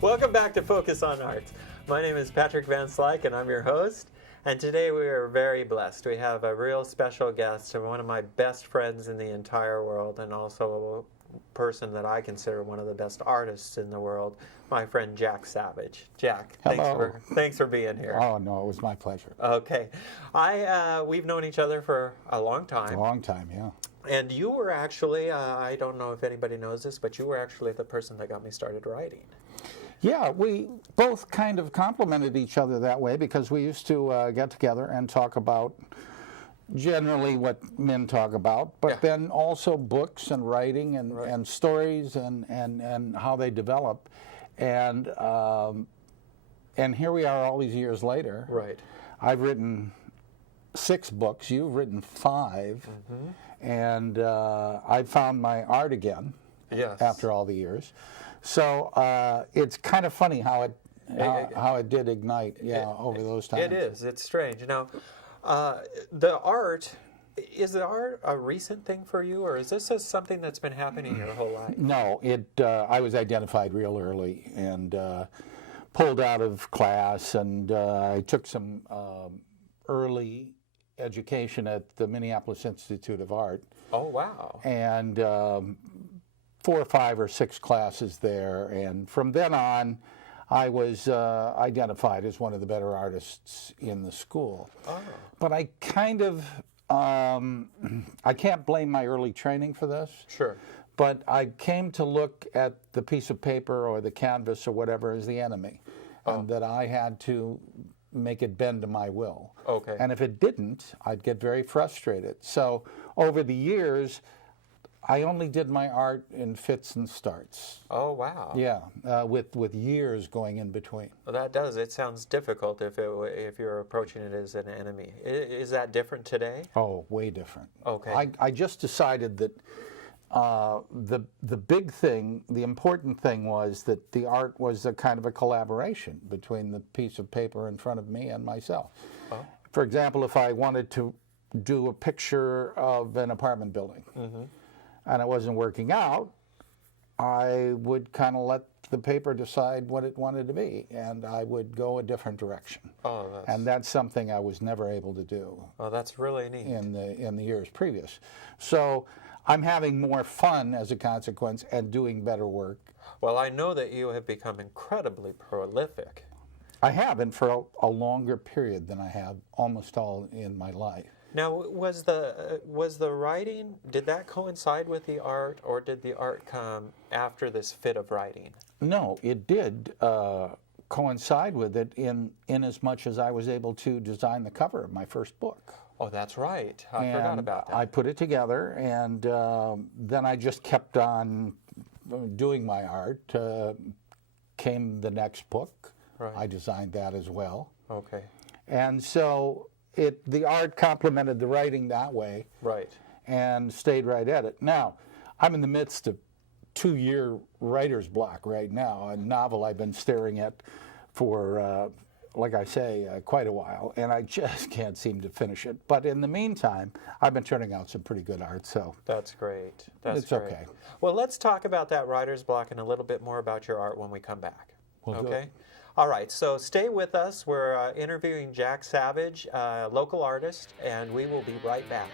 Welcome back to Focus on Arts. My name is Patrick Van Slyke, and I'm your host. And today we are very blessed. We have a real special guest, and one of my best friends in the entire world, and also a person that I consider one of the best artists in the world, my friend Jack Savage. Jack, Hello. thanks for being here. Oh, no, it was my pleasure. Okay. We've known each other for a long time. A long time, yeah. And you were actually, I don't know if anybody knows this, but you were actually the person that got me started writing. Yeah, we both kind of complimented each other that way because we used to get together and talk about generally what men talk about, but then also books and writing and stories and how they develop. And here we are all these years later. Right. I've written 6 books, you've written 5, and I found my art again after all the years. So it's kind of funny how it did ignite, over those times. It is. It's strange. Now, is the art a recent thing for you, or is this something that's been happening your whole life? No, I was identified real early and pulled out of class, and I took some early education at the Minneapolis Institute of Art. Oh, wow. And 4 or 5 or 6 classes there, and from then on I was identified as one of the better artists in the school. Oh. But I kind of I can't blame my early training for this. Sure. But I came to look at the piece of paper or the canvas or whatever as the enemy, and that I had to make it bend to my will. Okay. And if it didn't, I'd get very frustrated. So over the years, I only did my art in fits and starts. Oh, wow. Yeah, with years going in between. Well, that does. It sounds difficult if you're approaching it as an enemy. Is that different today? Oh, way different. Okay. I just decided that the big thing, the important thing was that the art was a kind of a collaboration between the piece of paper in front of me and myself. Oh. For example, if I wanted to do a picture of an apartment building, and it wasn't working out, I would kind of let the paper decide what it wanted to be, and I would go a different direction. Oh, and that's something I was never able to do. Oh, that's really neat. In the years previous. So I'm having more fun as a consequence and doing better work. Well, I know that you have become incredibly prolific. I have, and for a longer period than I have almost all in my life. Now, was the writing, did that coincide with the art, or did the art come after this fit of writing? No, it did coincide with it in as much as I was able to design the cover of my first book. Oh, that's right. I forgot about that. I put it together, and then I just kept on doing my art. Came the next book. Right. I designed that as well. Okay. And so the art complemented the writing that way. Right. And stayed right at it. Now, I'm in the midst of 2-year writer's block right now, a novel I've been staring at for, like I say, quite a while, and I just can't seem to finish it. But in the meantime, I've been turning out some pretty good art, so. That's great. It's great. okay. Well, let's talk about that writer's block and a little bit more about your art when we come back. We'll do okay? it. All right, so stay with us. We're interviewing Jack Savage, local artist, and we will be right back.